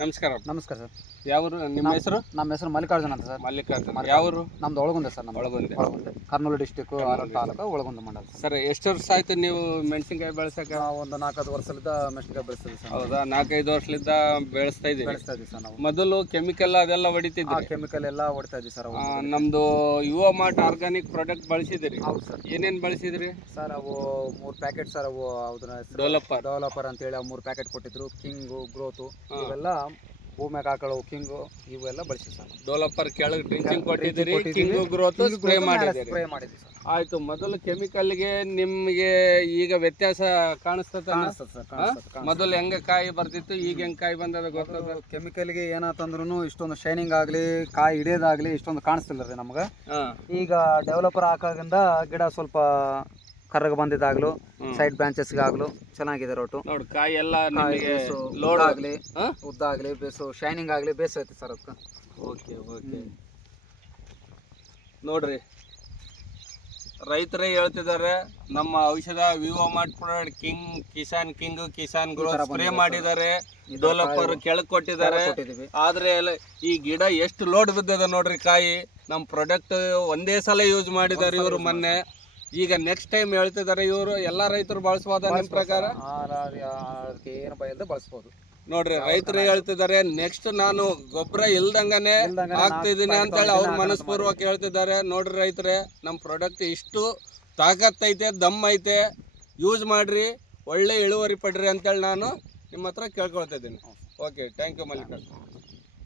ನಮಸ್ಕಾರ. ನಮಸ್ಕಾರ ಸರ್. ಯಾವರು ನಿಮ್ಮ ಹೆಸರು? ನಮ್ಮ ಹೆಸರು ಮಲ್ಲಿಕಾರ್ಜುನ ಅಂತ ಸರ್. ಮಲ್ಲಿಕಾರ್ಜುನ. ಯಾವರು? ನಮ್ದು ಒಳಗುಂದೆ ಸರ್. ಒಳಗುಂದೆ. ಕರ್ನೂಲು ಡಿಸ್ಟಿಕ್ ತಾಲೂಕು ಒಳಗುಂದೆ ಮಂಡಲ ಸರ್. ಎಷ್ಟು ವರ್ಷ ಆಯ್ತು ನೀವು ಮೆಣಸಿನಕಾಯಿ ಬೆಳೆಸಕ್ಕೆ? ಒಂದು 4-5 ವರ್ಷದಿಂದ ಮೆಣಸಿನಕಾಯಿ ಬೆಳೆಸ್ತೀವಿ ಸರ್. ಹೌದಾ? 4-5 ವರ್ಷದಿಂದ ಬೆಳೆಸ್ತಾ ಇದ್ದೀವಿ ಸರ್ ನಾವು. ಮೊದಲು ಕೆಮಿಕಲ್ ಅದೆಲ್ಲ ಹೊಡಿತಿದ್ರಿ? ಕೆಮಿಕಲ್ ಎಲ್ಲ ಹೊಡಿತಾ ಇದ್ದೀವಿ ಸರ್. ನಮ್ದು ಯುವ ಮಾರ್ಟ್ ಆರ್ಗಾನಿಕ್ ಪ್ರಾಡಕ್ಟ್ ಬಳಸಿದಿರಿ? ಹೌದು ಸರ್. ಏನೇನು ಬಳಸಿದ್ರಿ ಸರ್? ಅವು 3 ಪ್ಯಾಕೆಟ್ ಸರ್. ಅವು ಡೆವಲಪರ್ ಅಂತ ಹೇಳಿ 3 ಪ್ಯಾಕೆಟ್ ಕೊಟ್ಟಿದ್ರು. ಕಿಂಗು, ಗ್ರೋತು ಇವೆಲ್ಲ ಭೂಮಿಯಾಗ ಹಾಕೊಳ್ಳೋ ಕಿಂಗು ಇವೆಲ್ಲ ಬಳಸಿ ಸರ್. ಡೆವಲಪರ್ ಕೆಳಗೆ ಡ್ರಿಂಚಿಂಗ್ ಕೊಟ್ಟಿದ್ದೀರಿ, ಕಿಂಗು ಗ್ರೋತ್ ಸ್ಪ್ರೇ ಮಾಡಿದ್ದೀರಿ. ಮಾಡಿದ್ವಿ ಸರ್. ಆಯ್ತು. ಮೊದಲು ಕೆಮಿಕಲ್ಗೆ ನಿಮಗೆ ಈಗ ವ್ಯತ್ಯಾಸ ಕಾಣಿಸ್ತದೆ? ಮೊದಲು ಹೆಂಗ ಕಾಯಿ ಬರ್ತಿತ್ತು, ಈಗ ಹೆಂಗ್ ಕಾಯಿ ಬಂದದ ಗೊತ್ತದ? ಕೆಮಿಕಲ್ಗೆ ಏನಾತಂದ್ರೂ ಇಷ್ಟೊಂದು ಶೈನಿಂಗ್ ಆಗಲಿ, ಕಾಯಿ ಹಿಡಿಯೋದಾಗ್ಲಿ ಇಷ್ಟೊಂದು ಕಾಣಿಸ್ತಿಲ್ಲ ರೀ ನಮ್ಗೆ. ಈಗ ಡೆವಲಪರ್ ಹಾಕೋದ್ರಿಂದ ಗಿಡ ಸ್ವಲ್ಪ ಕರ್ರಗೆ ಬಂದಿದ್ದಾಗ್ಲು, ಸೈಡ್ ಬ್ರಾಂಚಸ್ಗೆ ಆಗ್ಲು ಚೆನ್ನಾಗಿದೆ ರೋಟು. ನೋಡಿ ಕಾಯಿ ಎಲ್ಲ ಲೋಡ್ ಆಗಲಿ, ಉದ್ದ ಆಗಲಿ, ಬೇಸು ಶೈನಿಂಗ್ ಆಗಲಿ ಬೇಸ್ ಐತಿ ಸರ್ ಅದಕ್ಕೆ. Okay okay. ನೋಡ್ರಿ, ರೈತರೇ ಹೇಳ್ತಿದ್ದಾರೆ ನಮ್ಮ ಔಷಧ Vivo mart product Kisan growth spray ಮಾಡಿದ್ದಾರೆ, ಡೆವಲಪರ್ ಕೆಳಗೆ ಕೊಟ್ಟಿದ್ದಾರೆ. ಆದ್ರೆ ಈ ಗಿಡ ಎಷ್ಟು ಲೋಡ್ ಬಿದ್ದದ ನೋಡ್ರಿ ಕಾಯಿ. ನಮ್ಮ ಪ್ರಾಡಕ್ಟ್ ಒಂದೇ ಸಲ ಯೂಸ್ ಮಾಡಿದ್ದಾರೆ ಇವರು ಮೊನ್ನೆ. ಈಗ ನೆಕ್ಸ್ಟ್ ಟೈಮ್ ಹೇಳ್ತಿದ್ದಾರೆ ಇವರು. ಎಲ್ಲಾ ರೈತರು ಬಳಸಬಹುದಾ ನಿಮ್ಮ ಪ್ರಕಾರ? ಏನು ಬಯಲ್ದೆ ಬಳಸಬಹುದು ನೋಡ್ರಿ. ರೈತರು ಹೇಳ್ತಿದ್ದಾರೆ ನೆಕ್ಸ್ಟ್ ನಾನು ಗೊಬ್ಬರ ಇಲ್ದಂಗನೆ ಹಾಕ್ತಿದ್ದೀನಿ ಅಂತ ಹೇಳಿ ಅವ್ರ ಮನಸ್ಪೂರ್ವಕ ಹೇಳ್ತಿದ್ದಾರೆ. ನೋಡ್ರಿ ರೈತರೇ, ನಮ್ಮ ಪ್ರಾಡಕ್ಟ್ ಇಷ್ಟು ತಾಕತ್ತೈತೆ, ದಮ್ ಐತೆ, ಯೂಸ್ ಮಾಡ್ರಿ, ಒಳ್ಳೆ ಇಳುವರಿ ಪಡ್ರಿ ಅಂತೇಳಿ ನಾನು ನಿಮ್ಮ ಹತ್ರ ಕೇಳ್ಕೊಳ್ತಾ ಇದ್ದೀನಿ. Okay, thank you Mallikarjun.